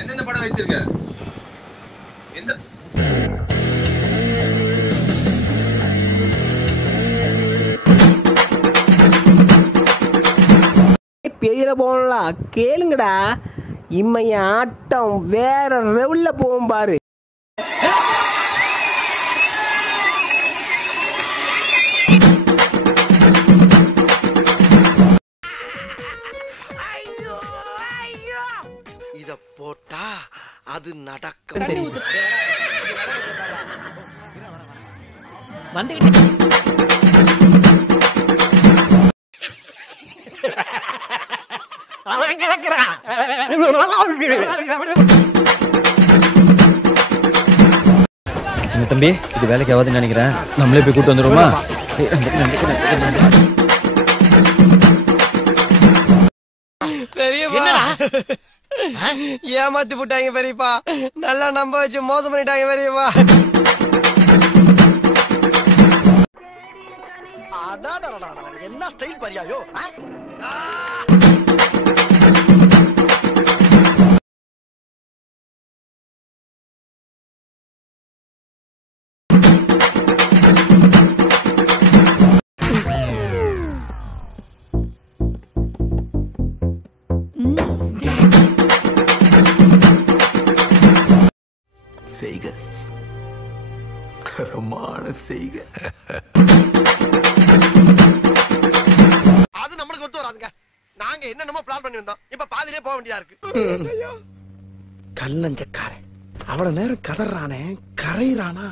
எந்தெந்த படம் வச்சிருக்க? எந்த பெரிய போகலாம் கேளுங்கடா. இம்மைய ஆட்டம் வேற லெவல்ல போகும் பாரு. இத போட்டா அது நடக்கும். சின்ன தம்பி, இது வேலைக்கு ஆகாதுன்னு நினைக்கிறேன். நம்மளே போய் கூட்டு வந்துருவோமா? ஏமாத்தி போட்டாங்க பெரியப்பா. நல்லா நம்ப வச்சு மோசம் பண்ணிட்டாங்க பெரியப்பா. என்ன ஸ்டைல் பரியாயோ? செய்க தரமான செய்க. அது நம்மளுக்கு ஒத்து வராதுங்க. நாங்க என்னென்னமோ பிளான் பண்ணி வந்தோம். இப்ப பாதியிலே போக வேண்டியதா இருக்கு. கல்லஞ்சக்காரன் அவ்வளவு நேரம் கதறானே, கரையிறானா?